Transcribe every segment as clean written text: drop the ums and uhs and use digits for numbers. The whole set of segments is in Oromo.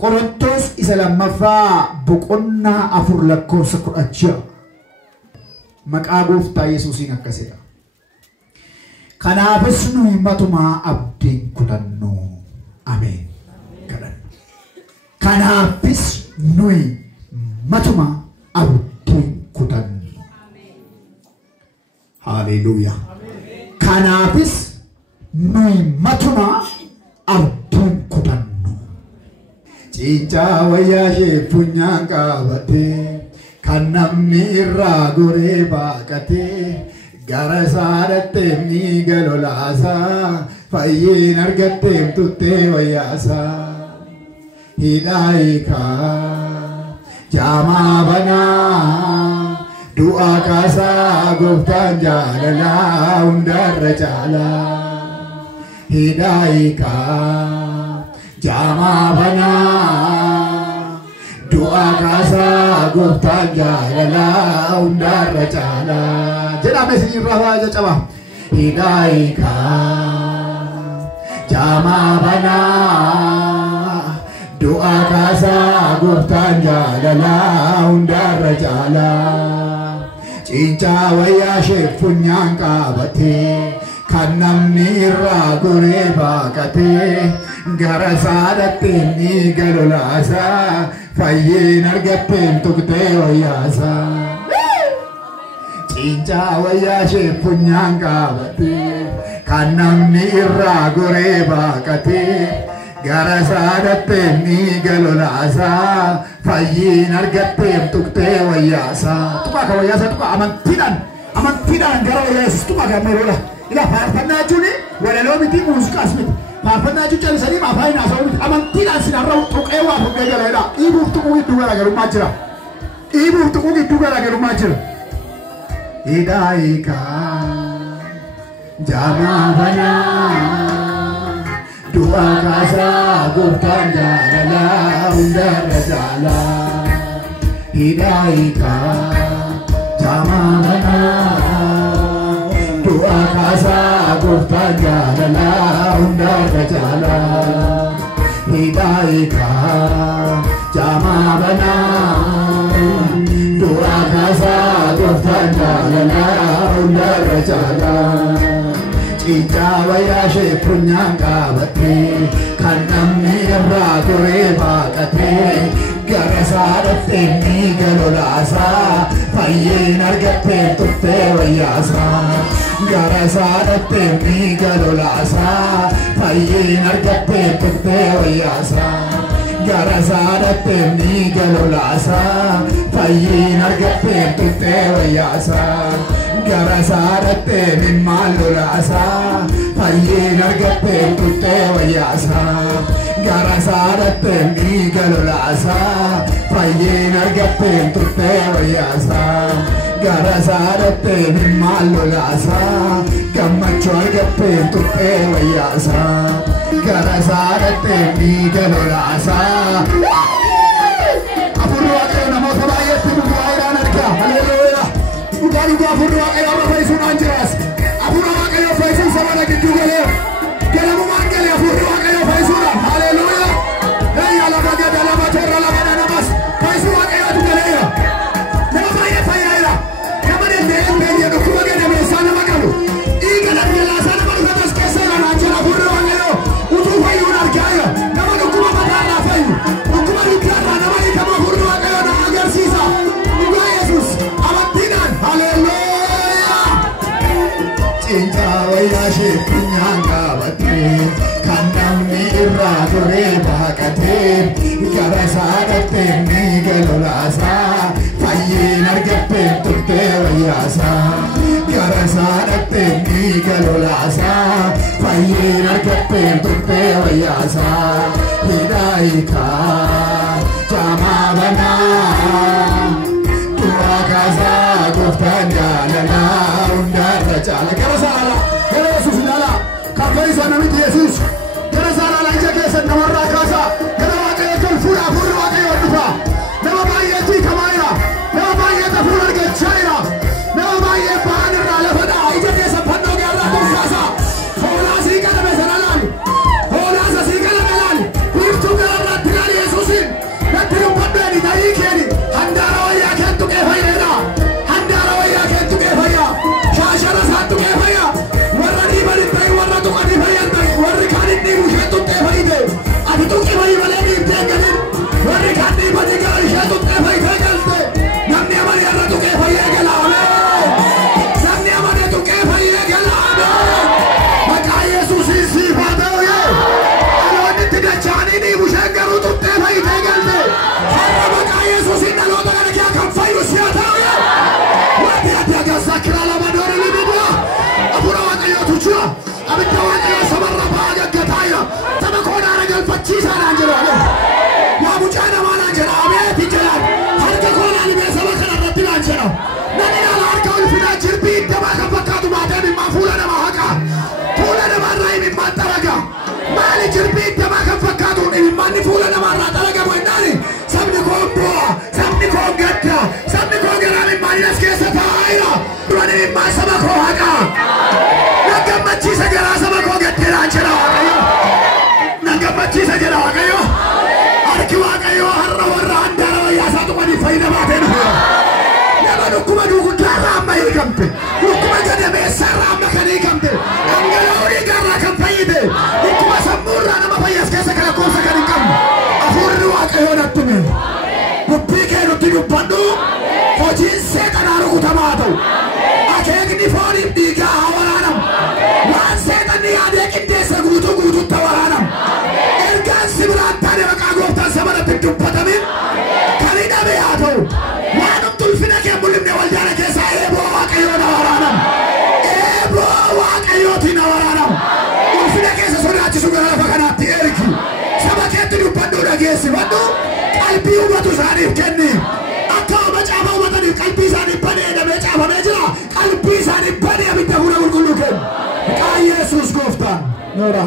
Qorontos isa lammaffaa boqonnaa 4 lakkoofsa 16 maqaa gooftaa Yesuusiin akkasidha. Kanaafis nuyi matumaa abdiin kutannu. Ameen. Kanaafis nuyi matumaa abdiin kutannu. Hallelujah. Kanaafis nuyi matumaa abdiin kutannu. Cincaa wayyaa ishee funyaan qabatee kan namni irraa goree baaqatee gara isaa dhattee galolaasaa fayyiin argattee tuttee wayyaasaa hidhaa hiikaa jaamaa banaa du'aa kaasaa gooftaan jaalalaa hundarra caalaa hidhaa hiikaa jaamaa banaa du'aa kaasaa gooftaan jaalalaa hundarra caalaa jedhame sinirraa waa jajjaba hidhaa hiikaa jaamaa banaa du'aa kaasaa gooftaan jaalalaa hundarra caalaa cincaa wayyaa ishee funyaan qabatee kan namni irraa goree baaqatee gara isaa dhattee galolaasaa fayyiin argattee tuqxee wayyaasaa cincaa wayyaa ishee funyaan qabatee kan namni irraa goree baaqatee gara isaa dhattee galolaasaa fayyiin argattee tuqxee wayyaasaa tuqaa ka wayyaasaa tuqaa amantiidhaan gara wayyaasas tuqaa gammeeroodha. Ila faarfannaa jechuun walaloo miti muuziqaas miti. Faarfannaa jechuun callisanii afaan haasa'uu miti. Amantiidhaan sinarra tuqee waa fuudhee galeedha. Dhiibuuf tuquu gidduu garaagarummaa jira. Dhiibuuf tuquu gidduu garaagarummaa jira. Hidhaa hiikaa jaamaa banaa du'aa kaasaa gooftaan jaalalaa hundarra caalaa hidhaa hiikaa jaamaa banaa du'aa kaasaa gooftaan jaalalaa hundarra caalaa hidhaa hiikaa jaamaa banaa du'aa kaasaa gooftaan jaalalaa hundarra caalaa cincaa wayyaa ishee funyaan qabatee kan namni irraa goree baaqatee gara isaa dhattee galolaasaa fayyiin argattee tuttee wayyaasaa gara isaa dhattee galolaasaa fayyiin argattee tuttee wayyaasaa gara isaa dhattee galolaasaa fayyiin argattee tuttee wayyaasaa gara isaa dhattee mimmaan lolaasaa fayyiin argattee tuttee wayyaasaa gara isaa dhattee galolaasaa fayyiin argattee tuttee wayyaasaa gara isaa dhattee mimmaan lolaasaa gammachuu argattee tuttee wayyaasaa gara isaa dhattee galolaasaa afurri waaqayyo namoota baay'eetti bu'uuraadhaan argaa. Haleluuyaa. Dhugaa afurri waaqayyo irra fayyisuudhaan jiraas. Afurri waaqayyo fayyisuun sabana gidduu galee galamumaan galee afurri waaqayyo fayyisuudhaan. Haleluuyaa. Eeyyaa lafa gada lafa torra lafa dhanamas fayyisuu waaqayyootu galeera. Nama baay'ee fayyaa'eera. Nama dandeenye dhukkuma gadameessaa nama qabu. Dhiiga dhangalaasaa nama dhufatas keessa irraa jira afurri waaqayyo utuu fayyuun argaaya. Nama dhukkuma mataarraa fayyu. Dhukkuma dugdaarraa nama hiikama afurri waaqayyo nama agarsiisa. Dhugaa Yesuus amantiidhaan. Haleluuyaa. Cincaa wayyaa ishee funyaan qabatee kan namni irraa goree baaqatee gara isaa dhattee galolaasaa fayyiin argattee tuttee wayyaasaa gara isaa dhattee galolaasaa fayyiin argattee tuttee wayyaasaa hidhaa hiikaa jaamaa banaa du'aa kaasaa gooftaan jaalalaa hundarra caala gara saala gara Yesuus ilaala kan fayyisa namichi Yesuus gara saala ija keessa namarraa kaasaa gara waaqayyo tolfuudha afurri waaqayyo dhufa nama baay'eetii kamaayira nama baay'ee tafuun argachaa jira nama baay'ee ba'an irraa lafa dha'a ija keessa fannoo gaarraa tolfaasaa hoolaa sii qalame sana laali hoolaa sii qalame laali biiftuu gararraatti laali Yesuusi imimmaa saba koo haqa. Na gammachiisa garaa saba koo gaddeeraan jira Waaqayyo. Na gammachiisa jira Waaqayyo. Harki Waaqayyo har'a warra handaara wayyaasaa tuqanii fayyina baatee dhufe. Nama dhukkuma guddaarraa amma hiikamte. Dhukkuma gadameessaarraa amma kan hiikamte. Dhangala'oo dhiigaarraa kan fayyite. Dhukkuma sammuurraa nama fayyas keessa kana koomsa kan hin qabne. Hafuurri Waaqayyoo natti hime. Dubbii kee nutti dubbadhu. Hojiin seexanaa rukutamaa ta'u. Akeekni fooniif dhiigaa haa waraanamu. Waan seexanni yaadee qindeessa guutuutti haa waraanamu. Ergaan si biraan taane maqaa gooftaan sabanatti dubbatamin kan hidhame haa ta'u. Waan ulfina kee mul'ifne waldaana keessaa eeboo Waaqayyoon haa waraanamu. Eeboo Waaqayyootiin haa waraanamu. Ulfina keessa sodaachisu gara lafa kanaatti ergi. Saba keetti dubbadhu dhageessifadhu. Qalbii hubatu isaaniif kenni. Akka macaafa hubataniif qalbii isaanii banee dhamee caafamee jira. Qalbii isaanii banee abidda fuula qulqulluu kennu. Maqaa Yesuus gooftaan noora.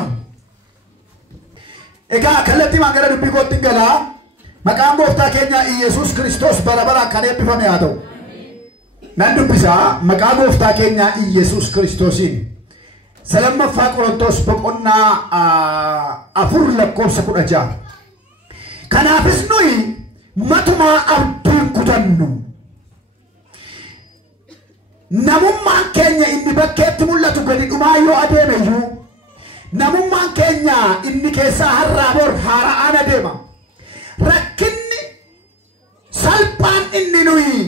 Egaa kallattii gara dubbii kootti galaa. Maqaan gooftaa keenya Yesuus Kiristoos bara baraan kan eebbifame haa ta'u. Nan dubbisaa maqaa gooftaa keenya Yesuus Kiristoosiin. Lammaffaa Qorontos boqonnaa 4:16. Kanaafis nuyi matumaa abdiin kutannu. Namummaan keenya inni bakkeetti mul'atu gadi dhumaa yoo adeeme iyyuu namummaan keenya inni keessaa har'aa bor haara'aan adeema. Rakkinni salphaan inni nuyi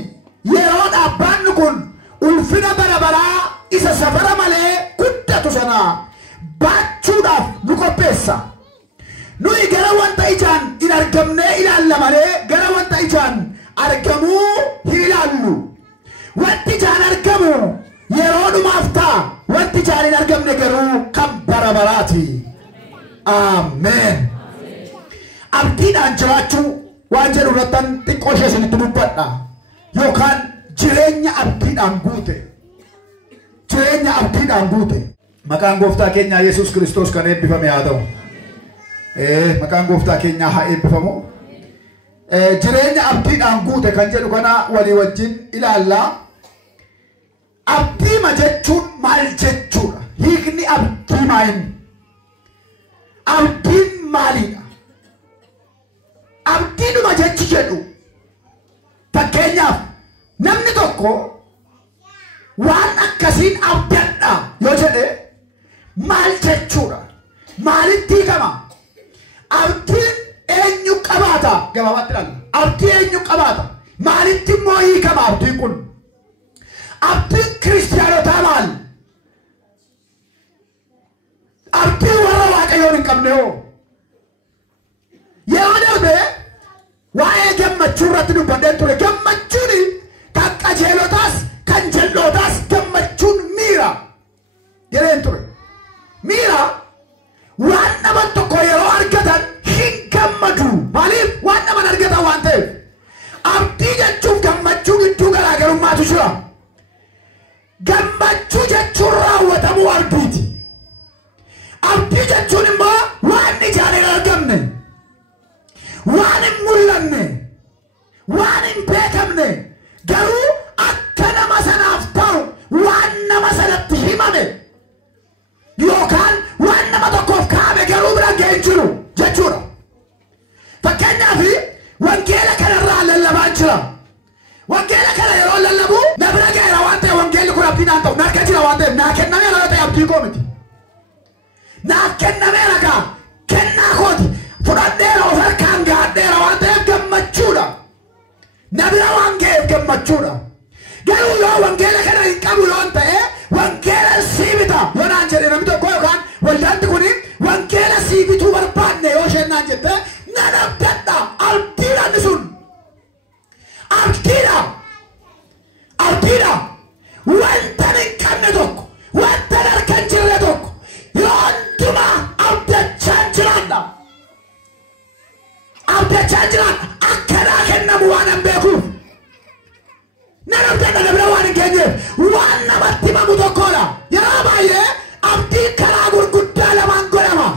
yeroo dhaabbannu kun ulfina bara baraa isa safara malee guddatu sana baachuudhaaf nu qopheessa. Nuyi gara wanta ijaan hin argamne ilaalla malee gara wanta ijaan argamuu hin ilaallu. Wanti ijaan argamu yeroo dhumaaf ta'a. Wanti ijaan hin argamne garuu kan bara baraati. Ameen. Abdiidhaan jiraachuu waan jedhu irrattan xiqqoo ishee isinitti dubbadha. Yookaan jireenya abdiidhaan guute. Jireenya abdiidhaan guute. Maqaan gooftaa keenyaa Yesuus Kiristoos kan eebbifame haa ta'u. Maqaan gooftaa keenyaa haa eebbifamu. Jireenya abdiidhaan guute kan jedhu kana walii wajjin ilaallaa. Abdiima jechuun maal jechuudha? Hiikni abdii maali? Abdiin maalidha? Abdiidhuma jechi jedhu fakkeenyaaf namni tokko waan akkasiin abdadha yoo jedhe maal jechuudha? Maalitti hiikama? Abdiin eenyu qabaata? Gabaabatti ilaalla. Abdii eenyu qabaata? Maalitti immoo hiikama abdiin kun? Abdiin kiristaanotaa maal? Abdiin warra Waaqayyoon hin qabne hoo? Yeroo darbe waa'ee gammachuu irratti dubbadheen ture. Gammachuun kan qajeelotaas kan jal'ootaas gammachuun miira jedheen ture. Miira waan nama tokko yeroo argatan hin gammadu. Maaliif? Waan naman argatan waan ta'eef. Abdii jechuun gammachuu gidduu garaagarummaatu jira. Gammachuu jechuun raawwatamuu abdiiti. Abdii jechuun immoo waan ijaan hin argamne, waan hin mul'anne, waan hin beekamne garuu akka nama sanaaf ta'u waan nama sanatti himame yookaan waan nama tokkoof kaa'ame garuu bira ga'ee jiru jechuudha. Fakkeenyaaf wangeela kanarraa lallabaa jira. Wangeela kana yeroo lallabu na bira ga'eera waan ta'e wangeelli kun abdiidhaan ta'u na akka jira waan ta'eef naa kennameera yoo ta'e abdii koo miti. Naaf kennameera kaa kennaa kooti fudhadheera of harkaan gaadheera waan ta'eef gammachuudha. Na bira waan ga'eef gammachuudha. Garuu yoo wangeela kana hin qabu yoo ta'e wangeela sii bita yoo naan jedhe namni tokko yookaan waldaanti kun wangeela sii bituu barbaanne yoo isheen naan jette nan abdadha. Abdiidhaan sun abdiidha. Abdiidha. Wanta hin qabne tokko wanta harka hin jirre tokko yoo hundumaa abdachaan jiraadha. Abdachaan jiraadha. Akkanaa kennamu waan hin beekuuf. Nan abdadha na bira waan hin geenyeef waan namatti himamu tokkodha. Yeroo baay'ee abdiin karaa gurguddaa lamaan godhama.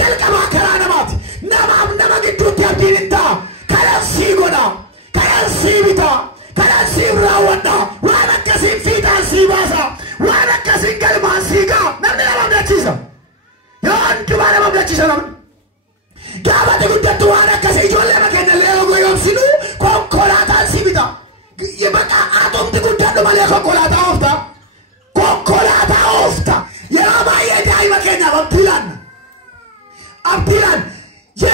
Jalqabaa karaa namaati. Namaaf nama gidduutti abdiin hin ta'a. Kanan sii godha. Kanan sii bita. Kanan siif raawwadha. Waan akkasiin fiixaan si sibasa wana kasingal masiga namni nama mdachisa yantu wana mdachisa namni gaba de gudatu wana kasi jolle makena leo goyom sinu konkolata sibita ye baka atom de gudatu male konkolata ofta ye ama ye dai makena abdilan ye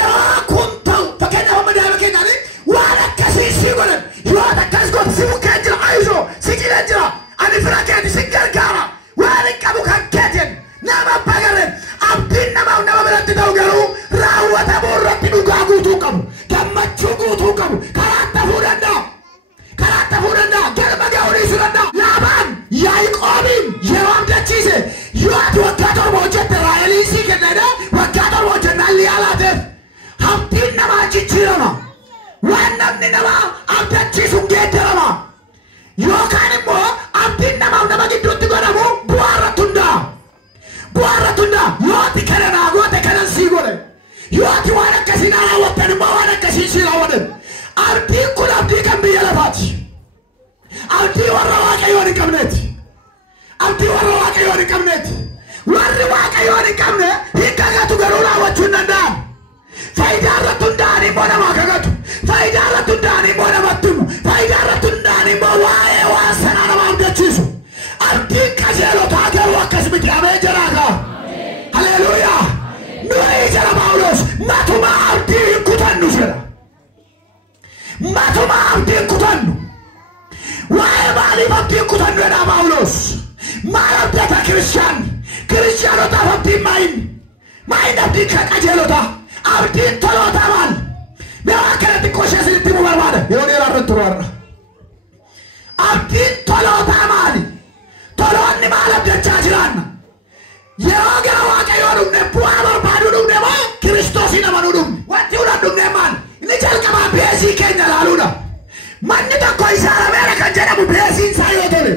kunta fakena madai makena ni wana kasi sigolan wana kasgot sibu kanjira aizo sigilanjira ani frakeni singargara wana kabu kanketen nama pagaren abdin nama beratti dawgaru rawata borratti dugagu tukamu kamachugu tukamu karata fudanda galma gauri suranda laban yaaqobin yewam dachise yoat wakator mojete raeli sikeneda wakator mojena lialate abdin nama chichirama wanamni nama abdachisu geterama yokanimmo abdin nama giddutti godamu buaratunda yoti kana gote kana sigore yoti wana kasina rawatan ma wana kasisi rawadan arti kula abdi kan biyalafati arti warrawaka yoni kamneti warri waka yoni kamne hikagatu garula wachunanda faidaratundani bona makagatu faidaratundani bona mattum faidaratundani bo wae wasana na mamdachisu arti kajelo tageru akasmiti amejeraka haleluya nuri jara Paulos matuma arti kutannu jara matuma arti kutannu wae bali arti kutannu na Paulos mara data Cristiano ta arti main arti kajelo ta arti tolota man me akati kosha silti mu barbada yoni la retroarna arti tolota mali tolonni mala bjachajirana yoga waka yorum ne puama padudum ne ma Kristosi na manudum wati unadum ne man ni jalka ma bezi Kenya laluna manni ta ko isara mera kan jana mu bezi sayo tole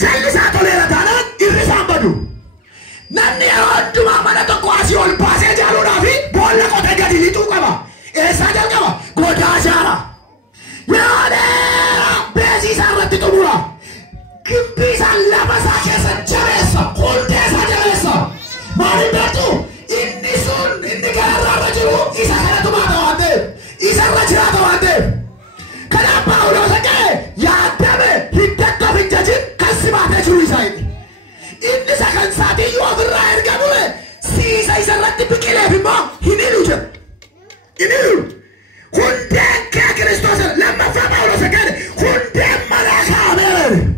jalli sa tole la tana irrisambadu nanni awantu ma mana to ko asi ol pase jaluna fi bolla ko te gadi litu kama esa jal kama goda jara yone bezi sarati to bura kimpisa lava sakesa jaresa kontesa jaresa mari betu inni gara rajulu isa kana tumata wande isa rajata wande kana Paulo sake ya tabe hitta bijajin kasibate churu isai inni sakan sati yu avra ergamule isa ratti bikile bimma hinilu hunde ka Kristos lamma fa Paulo sake hunde malaka mere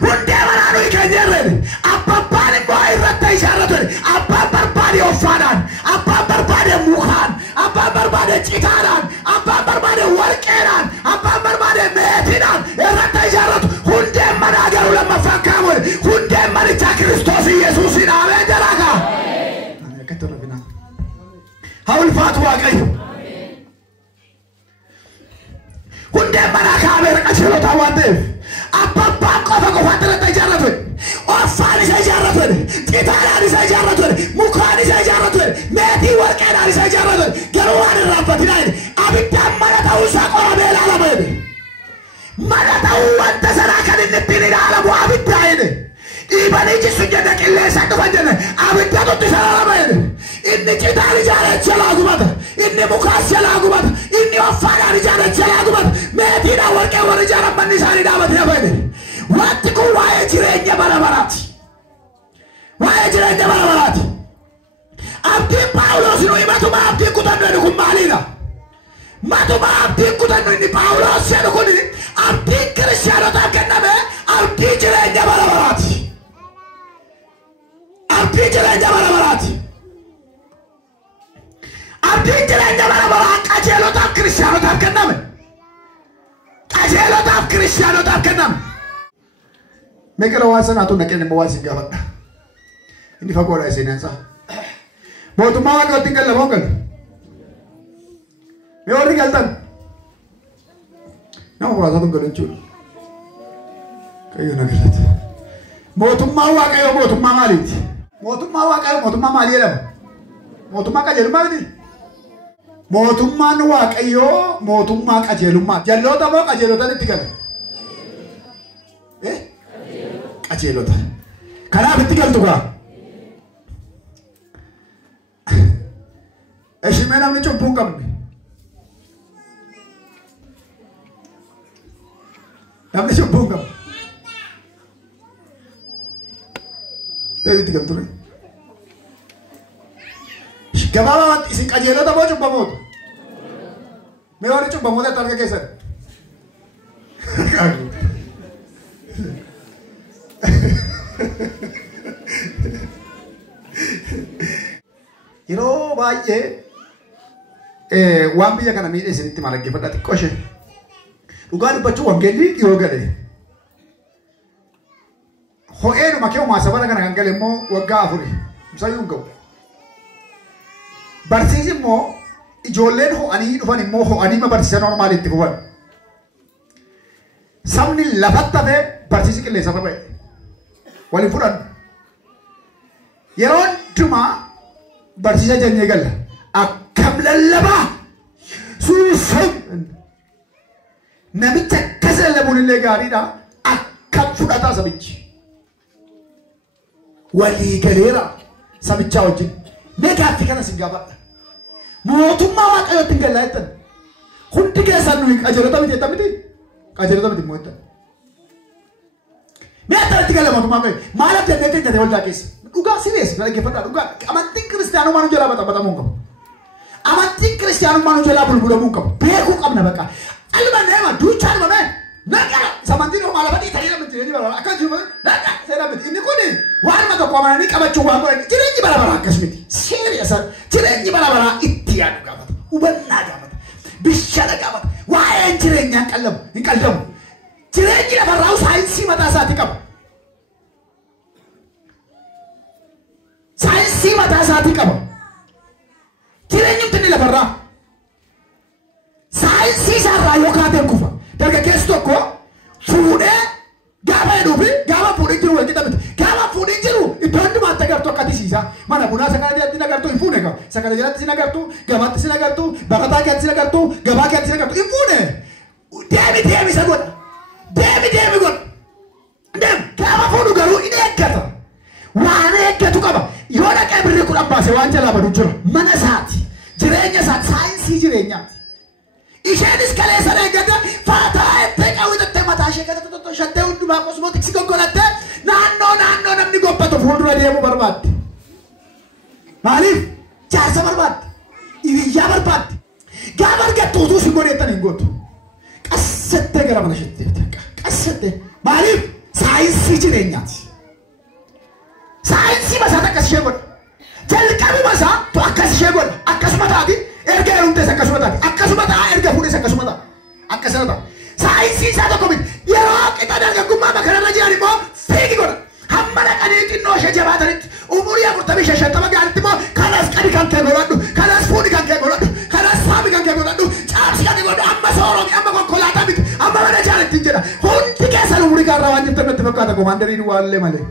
hunde marano ikanyere apa bari boy ratta isharatore apa barbari ofanan apa barbari mukhan apa barbari chitaran apa barbari warkeran apa barbari metinan ratta isharat hunde maragaru lamma fakamur hunde maricha Kristos Jesus ina amejaraka katorabina haul fatwa kayo hunde maraka mer kachelo tawande apa ko fatara tajaratun ofani sajaratun titarani sajaratun mukhani sajaratun meti warkani sajaratun garwani rafatinai abidda marata usaqora bela alamed marata wanta sarakan nittini alamu abidda ine ibani jisujada kille sakfajana abidda to salamed inni kitari jara chalagumata inni mukhas chalagumata inni ofani jara chalagumata meti da warke warjara manni sari dabat yabane wati ko waye jirenya barabarati abdi Paulos no imatuma abdi kutanno ko malina matuma abdi kutanno ni Paulos ya ko ni abdi Cristiano ta kanabe abdi jirenya barabarati abdi jirenya barabarati kajelo ta Cristiano ta kanabe kajelo ta Cristiano ta kanabe mekero wasan atu nakene mawasi gabata ini fakora esenansa botu mawa ko tinggal lamongal me ori galtan no wala satu galuncul kayo nagalat botu mawa kayo botu mamalit botu mawa kayo botu mamali lam botu maka jelma di botu manwa kayo botu maka jelma jallo ta mo ka jello ta ditikal qajeelota. Kanaaf itti galtu gaa. Eshimee namni cubbuu hin qabne. Namni cubbuu hin qabne. Ta'e itti galtu ree. Gabaabumatti isin qajeelota moo cubbamoota? Mee warri cubbamoota harka keessan? Yeroo baay'ee waan biyya kana miidhe isinitti maal dhaggeeffadha xiqqoo ishee. Dhugaa dubbachuu wangeelli dhiyoo gale. Ho'eedhuma kee uumaa sabara kana kan gale immoo waggaa 4 musayyuu hin ga'u. Barsiisi immoo ijoolleen ho'anii dhufan immoo ho'anii ma barsiisa normaalitti hubatan. Sabni lafatti hafee barsiisi qilleensarra ba'e. Waliin fudhannu. Yeroo hundumaa barsiisa jennee galla. Akkam lallabaa suusam. Namicha akkas lallabuun illee gaariidha. Akkam fudhataa sabichi. Walii galeera sabichaa wajjin. Mee gaaffii kana sin gaafadha. Mootummaa waaqayyootti hin gallaa jettan. Hundi keessan nuyi qajeelota miti jettan miti. Qajeelota miti immoo jettan. Mee attanitti galla mootummaa waaqayyo. Maal abdannee keenyate waldaa keessa? Dhugaa sirees na dhaggeeffadhaa dhugaa. Amantiin kiristaanummaa nu jalaa baxamuu hin qabu. Amantiin kiristaanummaa nu jalaa bulbulamuu hin qabu. Beekuu qabna baqa. Aluma neema duuchaan mamee. Naqa samantiin homaa lafa dhiitanii namni jireenyi bara akka jiru naqa seera miti. Inni kun waanuma tokko amananii qabachuu waan godhan jireenyi bara bara akkas miti. Seeriyasa jireenyi bara bara itti yaadu gaafata. Hubannaa gaafata. Bishana gaafata. Waa'een jireenyaa hin qaldamu. Jireenyi lafarraa saayinsii mataa isaatii qaba. Saayinsii mataa isaatii qaba. Jireenyi mtinni lafarraa saayinsii isaarraa yoo kaateen kufa. Dargaggeessi tokko fuudhee gaafa hedduufi gaafa fuudhee jiru wal qixa miti. Gaafa fuudhee jiru iddoo hundumaatti agartuu akka tisiisa. Mana bunaa sakana jalatti hin agartuu hin fuune qaba. Sakana jalatti sin agartuu, gabaatti sin agartuu, baqataa keetti sin agartuu, gabaa keetti sin agartuu hin fuune. Deemi isa godha. Deemi godha. Gaafa fuudhu garuu in eeggata. Waan eeggatu qaba. Yoo dhaqee birrii 10 baase waan jalaa badu jira. Mana isaati. Jireenya isaati. Saayinsii jireenyaati. Isheenis kaleessa eeggata faataa ettee qawwitattee mataa ishee gadi shattee hundumaa kosmootiksii goggolattee naannoo namni gobbatu fuuldura deemuu barbaadde. Maaliif? Jaarsa barbaadde. Hiriyyaa barbaadde. Gaafa argattu utuu si godheettan hin gootu. Qassattee gara mana isheetti deemte. Qassattee. Maaliif? Saayinsii jireenyaati. Saayinsii masaata akkas ishee godha. Jalqabuma isaa akkas ishee godha. Akkasuma taati. Erga heerumtees akkasuma taati. Akkasuma ta'a erga fuudhes akkasuma ta'a. Akkasuma ta'a. Saayinsii isaa tokko miti. Yeroo qixa dargaggummaa makararra jiran immoo fiigi godha. Hamma dhaqanii xinnoo ishee jabaatanitti umurii 45 gaaritti immoo kanas qadi kan kee godhadhu. Kanas fuudhi kan kee godhadhu. Kanas saami kan kee godhadhu. Caabsi kan kee godhadhu. Amma sooroomi amma konkolaataa miti. Amma mana jaalatti hin jedha. Hundi keessan umurii gaarraa waan jirtan natti fakkaata komaandariin waallee malee.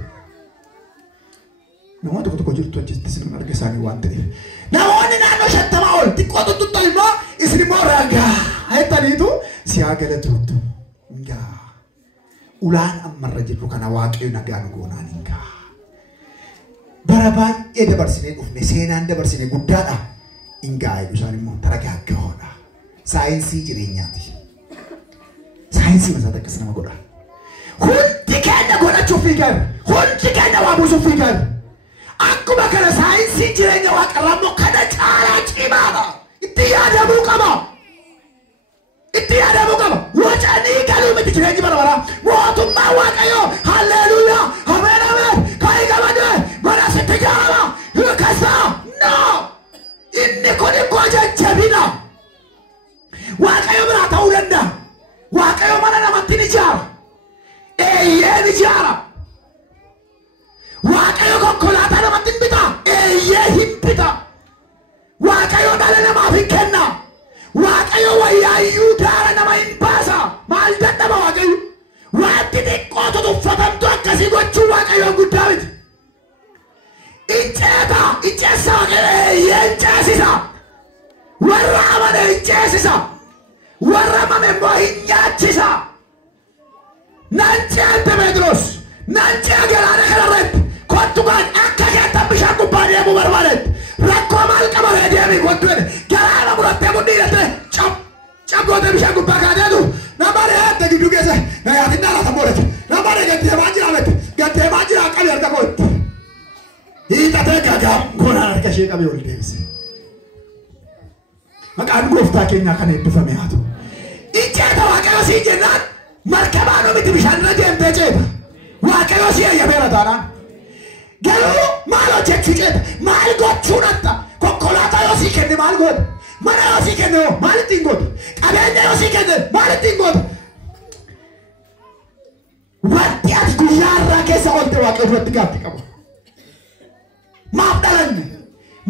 Namoota tokko jirtu achitti isin arga isaanii waan ta'eef. Namoonni naannoo 50 ol xiqqoo tuttuutti immoo isin immoo ragaa haitaniitu si haa galatuutu. Ngaa ulaan ammarra jirru kana waaqayyo nagaan goonaan ngaa. Bara baay'ee dabarsinee dhufne seenaan dabarsinee guddaadha. Ngaa jedhu isaan immoo taragaa gahoodha. Saayinsii jireenyaati. Saayinsii masaata akkas nama godha. Hundi keenya godhachuuf fiigan. Hundi keenya waa buusuuf fiigan. Akkuma kana saayinsii jireenya waaqarraa immoo kana caalaa cimaadha. Itti yaadamuu qaba. Itti yaadamuu qaba. Wacanii galuu miti jireenyi bara baraa. Mootummaa waaqayyoo. Halleluuyaa. Ameen ameen. Kan gamadee. Mana sitti jaala. Hirkasaa. No. Inni kun immoo jajjabina. Waaqayyo biraa ta'uu danda'a. Waaqayyo mana namatti ni ijaara. Eeyyee ni ijaara. Waaqayyo konkolaataa namatti hin bita. Eeyyee hin bita. Waaqayyo dhala namaaf hin kenna. Waaqayyo wayyaayyuu daara nama hin baasa. Maal dadhaba waaqayyo? Wanti xiqqootu tuffatamtu akkasii gochuu waaqayyoon guddaa miti. Icceessa waaqayyo eeyyee hin ceesisa. Warra amane hin ceesisa. Warra amane immoo hin nyaachisa. Nan ceente Pheexroos. nancha galaana kanarratti kottumaan akka keettan bishaan gubbaa deemuu barbaadet rakkoo maal qabamee deemi kottu jedhe galaana murattee mudhiidhatte cap gootee bishaan gubbaa kaateetu namare hatta gidduu keessa na yaatinaa laata moolete namare gaddeemaa jiraamette gaddeemaa jiraa qabi harka kootti hiixatee gagaa goonaan harka ishee qabee ol deebise. Maqaan gooftaa keenyaa kan eebbifame haa ta'u. Icceeta waaqayyoo sii jennaan markabaan omiti bishaan irra deemtee ceeta. Waaqayyoo sii eeyyameera taanaan. Garuu maal hojjechuu ceeta? Maal gochuu dhatta? Konkolaataa yoo sii kenne maal goota? Mana yoo sii kenne hoo maal ittiin goota? Qabeenya yoo sii kenne maal ittiin goota? Wanti ati guyyaa irraa keessa oolte waaqayyo duratti gaatti qabu. Maaf dhalanne?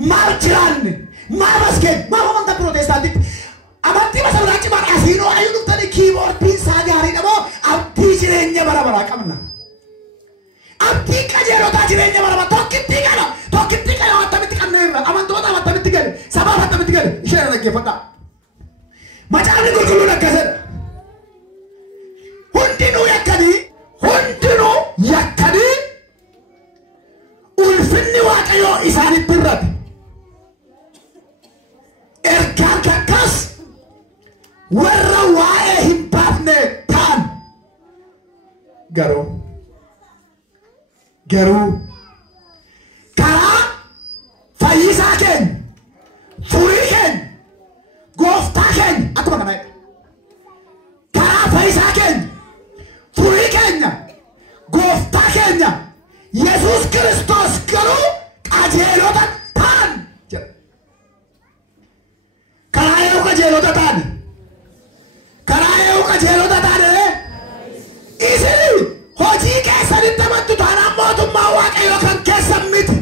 Maaf jiraanne? Maaf askeen? Maaf amantaa Pirooteestaantiitti? Amantii masaraa cimaan asiinoo ayyuu dhuftanii kiiboordiin isaa gaariidha moo abdii jireenya bara baraa qabna? Abdii qajeelotaa jireenya bara baraa tokkittii kana attamitti qabna irra amantootaaf attamitti gale sabaaf attamitti gale ishee dhaggeeffadhaa. Macaafni qulqulluun akkasidha. Hundinuu yakkanii ulfinni waaqayyoo isaanitti irrate. Ergaan kakkas warra waa'ee hin baafne ta'an garuu karaa fayyisaa keenya furii keenya gooftaa keenya akkuma kana karaa fayyisaa keenya furii keenya gooftaa keenya Yesuus Kiristoos garuu qajeelota ta'an jedha. Karaa yoo qajeelota ta'an isin hojii keessanitti amantu taanaan mootummaa waaqayyoo kan keessan miti.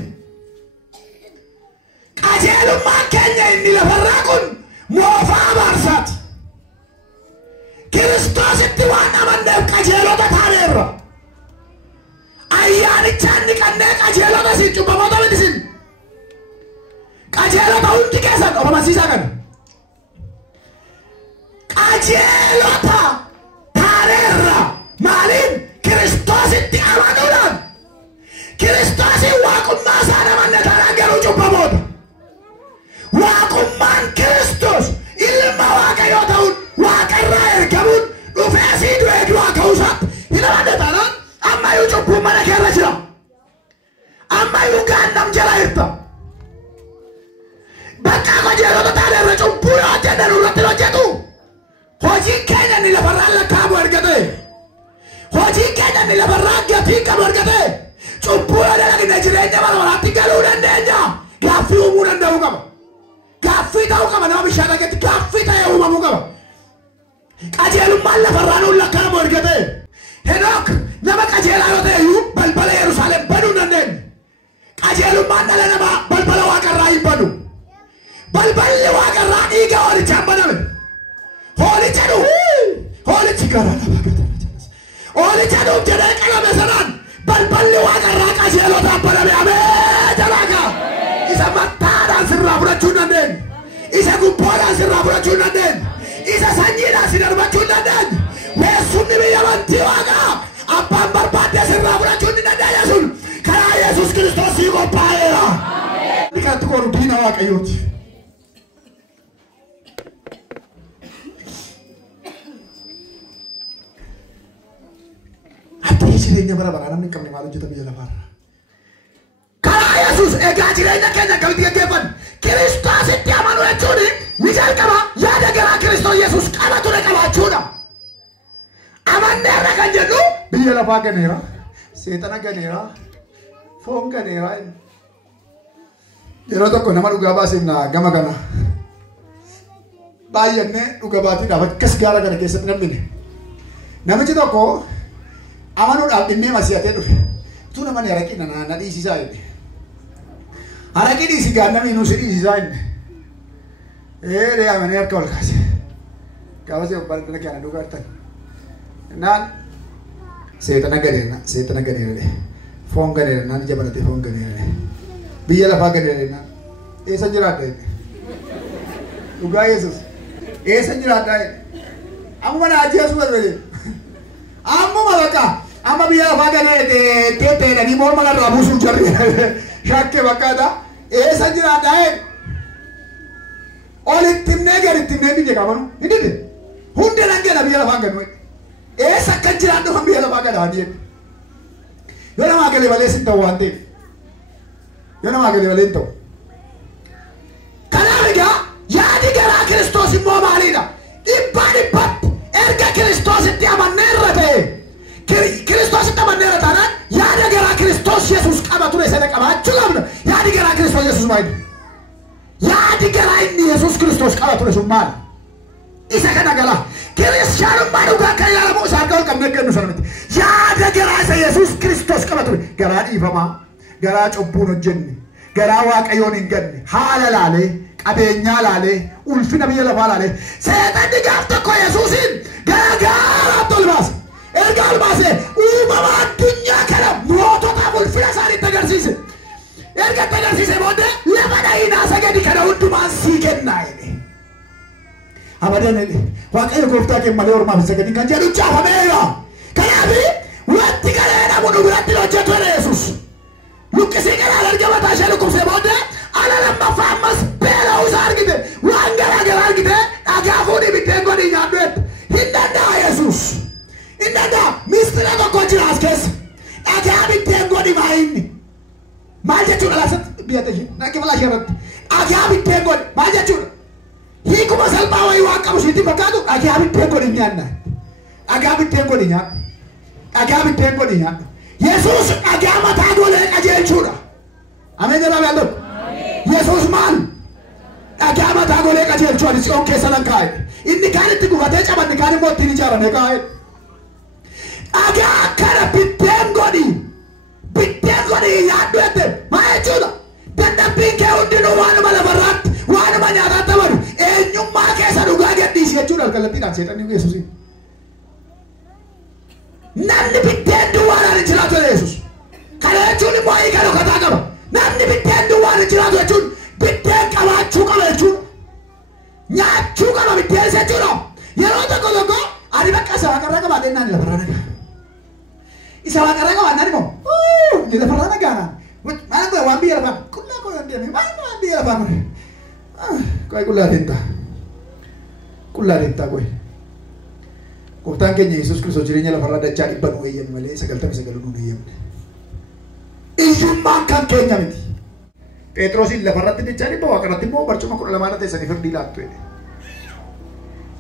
Qajeelummaan keenya inni lafarraa kun moofaa abaarsaati. Kiristoositti waan amanneef qajeelota taaneerra. Ayyaanichaan dhiqannee qajeelota isin cubbamoota miti isin. Qajeelota hundi keessan obamansiisaa kana. Qajeelota taaneerra maaliin Kiristoositti amanuudhaan Kiristoosiin waaqummaa isaan amanne taanaan garuu cubbamoota. Waaqummaan Kiristoos ilma waaqayyoo ta'uun waaqarraa ergamuun dhufee asii du'ee du'aa ka'uusaatti hin amanne taanaan ammayyuu cubbuun mana keerra jira. Ammayyuu gaannam jala jirta. Bakka qajeelota taaneerra cubbuu yoo hojjennan irratti hojjetu. Hojiin keenya inni lafarraa lakkaa'amu argate. Hojiin keenya inni lafarraa gatii qabu argate. Cubbuu yoo dalagine jireenya bara baraatti galuu dandeenya. Gaaffii uumuu danda'uu qaba. Gaaffii ta'uu qaba nama bishaan dhagaatti gaaffii ta'ee uumamuu qaba. Qajeelummaan lafarraa nuun lakkaa'amu argate. Henook nama qajeelaa yoo ta'e iyyuu balbala Yerusaalem banuu dandeenya. Qajeelummaan dhala namaa balbala waaqarraa hin banu. Balballi waaqarraa dhiiga hoolichaan baname. Hoolicha garaa nama gatamu. Hoolicha dhuuf jedhee qalame sanaan balballi waaqarraa qajeelotaan baname amee jalaaga. Isa mattaadhaan sirraa fudhachuu dandeenya. Isa gubboodhaan sirraa fudhachuu dandeenya. Isa sanyiidhaan si darbachuu dandeenya. Weessumni biyya amantii waaqaa abbaan barbaadde sirraa fudhachuu ni dandeenya sun karaa Yesuus Kiristoos sii qophaa'eera. Inni kanatti koru diina waaqayyooti. Jireenya bara baraa namni hin qabne maal hojjeta biyya lafaarra. Karaa Yesuus egaa jireenya keenya akkamitti gaggeeffanna? Kiristoositti amanuu jechuun ni jalqaba yaada garaa Kiristoos Yesuus qaba ture qabaachuudha. Amanneerra kan jennu biyya lafaa ganeera, seexana ganeera, foon ganeera. Yeroo tokko nama dhugaa baasifna gama kana baay'annee dhugaa baatiidhaaf akkas gaara kana keessatti namni namichi tokko amanuudhaaf dhinnee masiyatee dhufe. Utuu nama haraqii na dhiisisaa jedhe. Haraqii dhiisi gaannamii nuusi dhiisisaa jedhe. Amanee harka ol kaase. Gaafasii balbala kana dhugaa artan. Naan seexana ganeera. Foon ganeera naan ija baratee foon ganeera. Biyya lafaa ganeera naan. Eessa jiraadha jedhe. Dhugaa Yesuus. Eessa jiraadha jedhe. Ammuma na ajjeesuu barbaade. Ammuma bakka amma biyya lafaa gane teedanii morma irraa buusuuf jarri shakkee bakkaata eessa jiraadhaa olitti himnee gaditti himnee biyya qabanu hin dide hundi dhangana biyya lafaa ganu eessa akka jiraadhu kan biyya lafaa gadaanii yoo namaa galee malee sin ta'u waan ta'eef yoo namaa galee malee hin ta'u. Kanaaf egaa yaadi garaa Kiristoos immoo maaliidha? Dhibbaa dhibbatti erga Kiristoositti amannee irra ta'e Kiristoositti amannee irra taanaan yaada garaa Kiristoos Yesuus qaba ture sana qabaachuu qabna. Yaadi garaa Kiristoos Yesuus maali? Yaadi garaa inni Yesuus Kiristoos qaba ture sun maali? Isa kana galaa kiristaanummaa dhugaa kan ilaalamu isaan ol qabnee kennu sana miti. Yaada garaa isa Yesuus Kiristoos qaba ture garaa dhiifamaa, garaa cubbuun hojjenne, garaa waaqayyoon hin ganne, haala laalee, qabeenyaa laalee, ulfina biyya lafaa laalee, seexanni gaaf tokko Yesuusin garaa ol baase. Erga ol baase uumama addunyaa kana moototaaf ulfina isaaniitti agarsiise. Erga itti agarsiise booddee lafa dhahinaa sagadi kana hundumaan sii kennaa jedhe. Abadan waaqayyo gooftaa kee malee ormaaf sagadin kan jedhu caafameera. Kanaaf wanti galee dhabu nu biratti hojjetu Yesuus. Lukkisii garaa erga mataa ishee lukkubsee booddee ala lammaffaa ammas beela'uu isaa argite waan garaa garaa argite dhagaa fuudhii biddeen godhii nyaadhu jette. Hin danda'a Yesuus. Hin danda'a mistira tokko jira as keessa dhagaa biddeen godhi maayinni. Maal jechuudha laasatti biyya ta'e naqi falaashee irratti dhagaa biddeen godhi maal jechuudha? Hiikuma salphaa wayii waan qabu sitti fakkaatu dhagaa biddeen godhi nyaanna. Dhagaa biddeen godhi nyaadhu. Dhagaa biddeen godhi nyaadhu. Yesuus dhagaa mataa golee qajeelchuudha. Ameen jedhame yaallu. Yesuus maal? Dhagaa mataa golee qajeelchuu ani si'oon keessa nan kaa'e. Inni kaan itti gufatee cabanni kaan immoo ittiin ijaarame kaa'e. Dhagaa kana biddeen godhi. Biddeen godhi nyaadhu jette maal jechuudha? Dadhabbiin kee hundinuu waanuma lafarraatti waanuma nyaataatti amanu eenyummaa keessa dhugaa gadhiisi jechuudha kallattiidhaan seexanni Yesuusin. Namni biddeen duwwaadhaan hin jiraatu Yesuus. Kana jechuun immoo hiika dhokataa qaba. Namni biddeen duwwaan hin jiraatu jechuun biddeen qabaachuu qaba jechuudha. Nyaachuu qaba biddeen jechuudha. Yeroo tokko tokko ani bakka isa waaqarraa qabaatee naan lafarraa nagaa. Isa waaqarraa qabaannaan immoo ni lafarraa nagaanaan. Mana gue waan biyya lafaan kullaa koo yoo deeme waan biyya lafaan koi kullaa deemtaa koi. Gooftaan keenya Yesuus Kiristoos jireenya lafarraa dachaa dhibba nu eeyyame malee 99 nu eeyyamne. Iyyummaan kan keenya miti. Phexrosin lafarratti dachaa dhibba waaqarratti immoo barcuma 12 teessanii firdii laattu jedhe.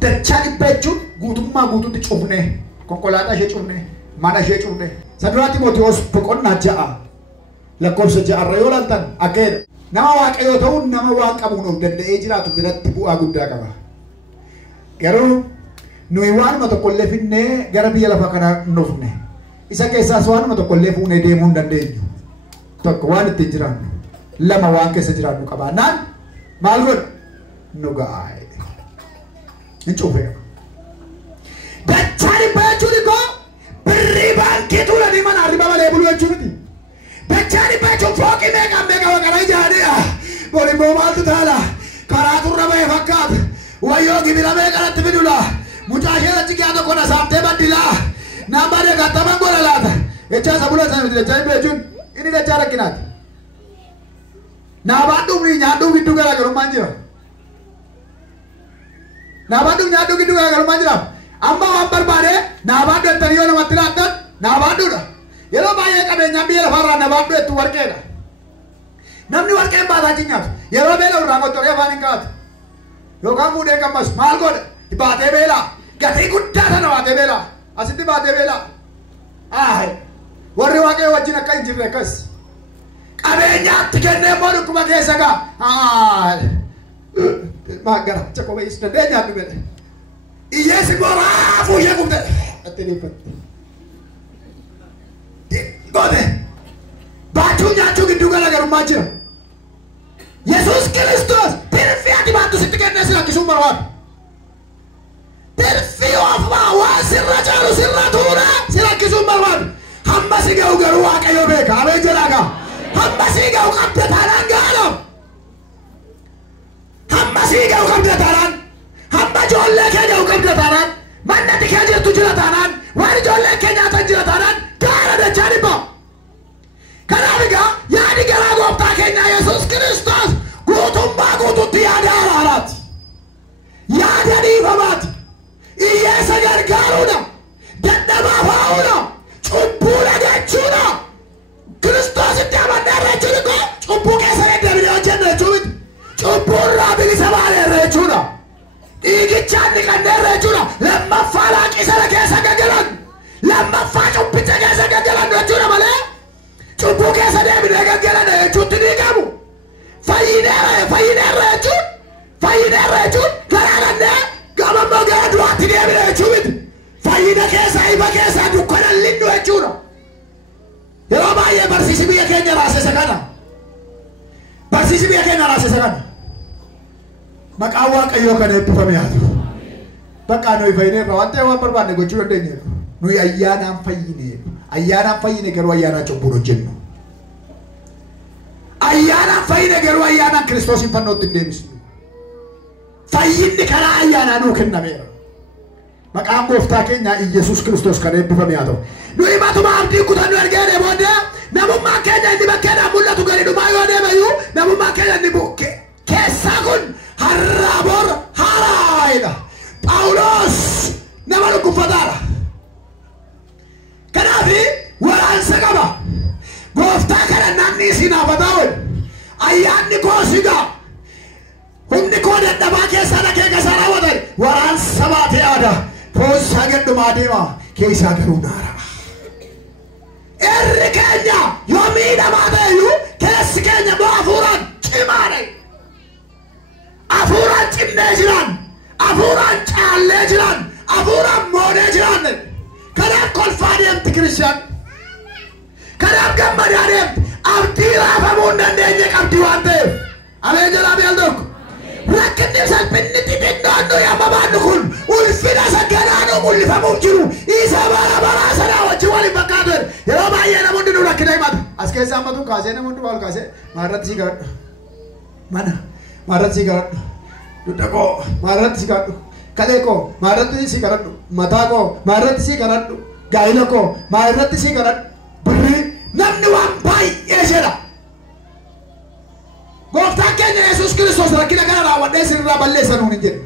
Dachaa dhibba jechuun guutummaa guutuutti cufnee konkolaataa ishee cufnee mana ishee cufnee. Saduraatti Timotewoos boqonnaa 6 lakkoofsa 6 yoo laaltan akkeedha. Nama waaqayyoo ta'uun nama waan qabuun of danda'ee jiraatu biratti bu'aa guddaa qaba. Garuu nuyi waanuma tokkollee finnee gara biyya lafa kanaa dhufne. Isa keessaas waanuma tokkollee fuunee deemuu hin dandeenyu. Tokko waan ittiin jiraannu. Lama waan keessa jiraannu qabaannaan maal godha? Nu ga'a. Hin cuufee. Dachaa dhibba jechuun immoo birrii baankii tuulanii mana arriba malee buluu jechuun miti. Dachaa dhibba jechuun fooqii meeqaan meeqa waqaraa ijaaree bori immoo maaltu taala karaa turra ba'e fakkaata wayyoo gibira meeqanatti fidula mucaa ishee achi kiyaa tokko na saamtee baddilaa nama deeggartaman godha laata jechaa isa bula sana miti dachaa dhibba jechuun inni dachaa rakkinaati. Naabaadhuuf nyaadhuu gidduu garaagarummaan jira. Naabaadhuuf nyaadhuu gidduu garaagarummaan jira. Amma waan barbaade naabaadhu jettanii yoo namatti laattan naabaadhuudha. Yeroo baay'ee qabeenyaan biyya lafarraa naabaadhu jettu warqeedha. Namni warqeen baataa nyaatu yeroo beela irraa qottoree afaan hin kaatu. Yookaan fuudhee qammas maal godha? Baatee beelaa. Gatii guddaa sana baatee beelaa. Asitti baatee beelaa. Warri waaqayyo wajjin akka hin jirre akkas. Qabeenyaatti kennee immoo dhukkuma keessa gaa. Maagaracha kophee isa dandeenyaa dhumedha. Iyyeessi boraa fuushee gubde. Atti dhiifatte. Goote. Baachuu nyaachuu gidduu garaagarummaa jira. Yesuus Kiristoos tirfii ati baattu sitti kennee si lakkisuun barbaadu. Tirfii oofmaa waan sirra caalu sirra tuudhaa si lakkisuun barbaadu. Hamma si ga'u garuu waaqayyo beeka. Ameen jedhaa gaa. Hamma si ga'u qabda taanaan gaadhaaf. Hamma si ga'u qabda taanaan. Hamma ijoollee kee ga'u qabda taanaan. Mannatti kee jirtu jira taanaan. Waan ijoollee kee nyaatan jira taanaan. jallinnu jechuudha. Yeroo baay'ee barsiisi biyya keenya raasisa kana. Barsiisi biyya keenya raasisa kana. Maqaan Waaqayyoo kana eebbifame haa ta'u. Bakka nuyi fayyineerra waan ta'eef waan barbaanne gochuu dandeenyeerra. Nuyi ayyaanaan fayyineerra. Ayyaanaan fayyine garuu ayyaanaan cubbuun hojjennu. Ayyaanaan fayyine garuu ayyaanaan Kiristoosiin fannootti hin deebisnu. Fayyinni karaa ayyaanaa nuu kennameera. Maqaan gooftaa keenya Iyesuus Kiristoos kan eebbifame haa ta'u. Nuyi matuma abdii kutannu ergee booddee namummaan keenya inni bakkeedhaan mul'atu gadi dhumaa yoo deemayyuu namummaan keenya inni keessaa kun har'aa bor haaraayidha. Phaawulos nama dhukkubsataadha. Kanaafi waraansa qaba. Gooftaa kana namni isin hafataa wal ayyaanni koo sigaa humni koo dadhabaa keessaa dhaqee gasaa raawwatan waraansa baatee aadaa foonsaa gadhumaa deema keessaa garuu naara. Irri keenya yoo miidhamaa ta'eyyuu keessi keenya moo hafuuraan cimaadha. Hafuuraan cimnee jiran, hafuuraan caallee jiran, hafuuraan moonee jiran. Kanaaf kolfaa deemti Kiristiyaan. Kanaaf gammadaa deemti. Abdii raafamuu hin dandeenye qabdi waan ta'eef. Ameen jedhaa biyya tokko. Rakkinni salphinni xixinnoon nuyi amma baannu kun ulfina saganaanuu mul'ifamuuf jiru. Isa bara baraa sanaa wajjin waliin fakkaatu. Yeroo baay'ee namoonni nu rakkina himata. As keessaa ammatu kaasee namoonni wal kaasee maarratti si gaadhu. Mana maarratti si gaadhu. Dudda koo maarratti si gaadhu. Kalee koo maarratti si gaadhu. Mataa koo maarratti si gaadhu. Gaa'ila koo maarratti si gaadhu. Birrii namni waan baay'ee jedha. Gooftaan keenya Yesuus Kiristoos rakkina kana raawwadhee sirraa balleessa nuun hin jedhu.